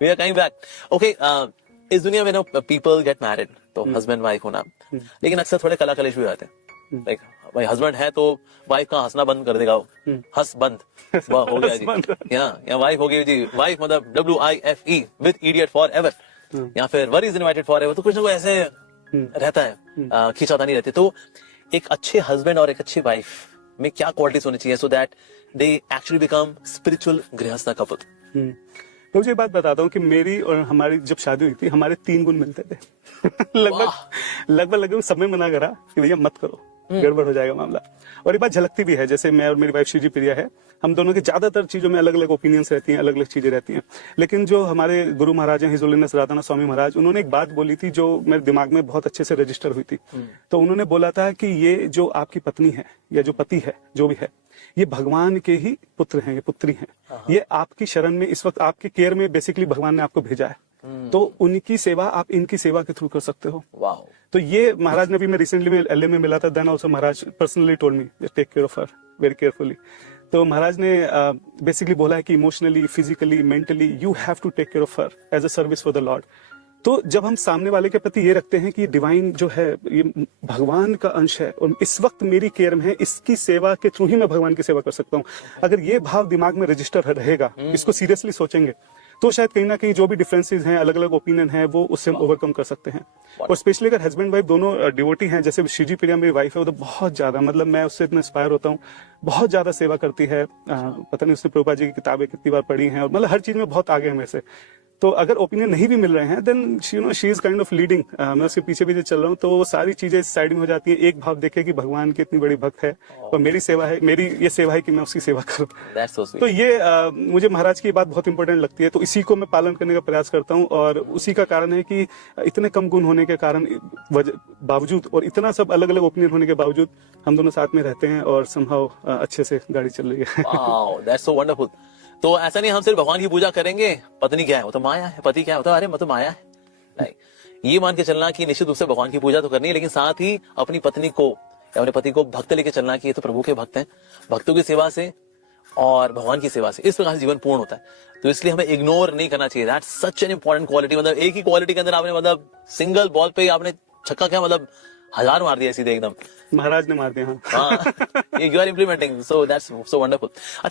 We are coming back. Okay, इस दुनिया में ना पीपल गेट मैरिड, तो हस्बैंड वाइफ होना, लेकिन अक्सर थोड़े कला कलेश भी हो जाते हैं। लाइक भाई हस्बैंड है तो वाइफ का हंसना बंद कर देगा वो, हंस बंद वाह, हो गया जी। या वाइफ हो गई जी, वाइफ मतलब WIFE with idiot for ever, या फिर वर इज इनवाइटेड फॉर एवर। तो कुछ ना कुछ ऐसे रहता है, खींचातानी रहती है। तो एक अच्छे हस्बैंड और एक अच्छी वाइफ में क्या क्वालिटीज होनी चाहिए so that they actually become spiritual गृहस्थ कपल? मैं मुझे एक बात बताता हूँ कि मेरी और हमारी जब शादी हुई थी, हमारे 3 गुण मिलते थे। लगभग सब में मना करा कि भैया मत करो, गड़बड़ हो जाएगा मामला। और ये बात झलकती भी है, जैसे मैं और मेरी वाइफ श्रीजी प्रिया है, हम दोनों के ज्यादातर चीजों में अलग अलग ओपिनियंस रहती हैं, अलग अलग चीजें रहती हैं। लेकिन जो हमारे गुरु महाराज हैं, हिज होलीनेस राधानाथ स्वामी महाराज, उन्होंने एक बात बोली थी जो मेरे दिमाग में बहुत अच्छे से रजिस्टर हुई थी। तो उन्होंने बोला था कि ये जो आपकी पत्नी है या जो पति है, जो भी है, ये भगवान के ही पुत्र हैं, ये पुत्री हैं। ये आपकी शरण में इस वक्त, आपके केयर में बेसिकली भगवान ने आपको भेजा है। तो उनकी सेवा आप इनकी सेवा के थ्रू कर सकते हो। वाह। तो ये महाराज ने भी, मैं रिसेंटली में LA में मिला था, then also Maharaj personally told me take care of her very carefully. तो महाराज ने बेसिकली बोला है कि emotionally, physically, mentally you have to take care of her as a service for the lord. तो जब हम सामने वाले के प्रति ये रखते हैं कि ये डिवाइन जो है, ये भगवान का अंश है और इस वक्त मेरी केयर में है, इसकी सेवा के थ्रू ही मैं भगवान की सेवा कर सकता हूँ, अगर ये भाव दिमाग में रजिस्टर रहेगा, इसको सीरियसली सोचेंगे, तो शायद कहीं ना कहीं जो भी डिफरेंसेस हैं, अलग अलग ओपिनियन है, वो उससे हम ओवरकम कर सकते हैं। और स्पेशली अगर हस्बैंड वाइफ दोनों डिवोटी हैं, जैसे श्रीजी प्रिया मेरी वाइफ है, वो तो बहुत ज्यादा, मतलब मैं उससे इतना इंस्पायर होता हूँ, बहुत ज्यादा सेवा करती है। पता नहीं उसने प्रभुपाद जी की किताबें कितनी बार पढ़ी हैं, और मतलब हर चीज में बहुत आगे है मेरे से। तो अगर ओपिनियन नहीं भी मिल रहे हैं, then she is kind of leading, मैं उसके पीछे पीछे चल रहा हूँ, तो वो सारी चीजें साइड में हो जाती है। एक भाव देखे कि भगवान की इतनी बड़ी भक्त है और मेरी सेवा है, मेरी ये सेवा है कि मैं उसकी सेवा करूँ। तो ये मुझे महाराज की बात बहुत इंपॉर्टेंट लगती है, तो इसी को मैं पालन करने का प्रयास करता हूँ। और उसी का कारण है कि इतने कम गुण होने के कारण बावजूद, और इतना सब अलग अलग ओपिनियन होने के बावजूद, हम दोनों साथ में रहते हैं और समहाउ अच्छे से गाड़ी चल रही है। Wow, that's so wonderful. तो ऐसा नहीं हम सिर्फ भगवान की पूजा करेंगे, पत्नी क्या है वो तो माया है, पति क्या है वो तो अरे मैं तो माया है, नहीं, ये मान के चलना कि निश्चित रूप से भगवान की पूजा तो करनी है, लेकिन साथ ही अपनी पत्नी को या अपने पति को भक्त लेके चलना कि ये तो प्रभु के भक्त हैं, भक्तों की सेवा से और भगवान की सेवा से इस प्रकार से जीवन पूर्ण होता है। तो इसलिए हमें इग्नोर नहीं करना चाहिए। That's such an important quality. मतलब एक ही क्वालिटी के अंदर आपने, मतलब सिंगल बॉल पे आपने छक्का क्या, मतलब 1000 मार दिया सीधे एकदम। महाराज ने मार दिया। हाँ, you are implementing, so that's so wonderful. अच्छा।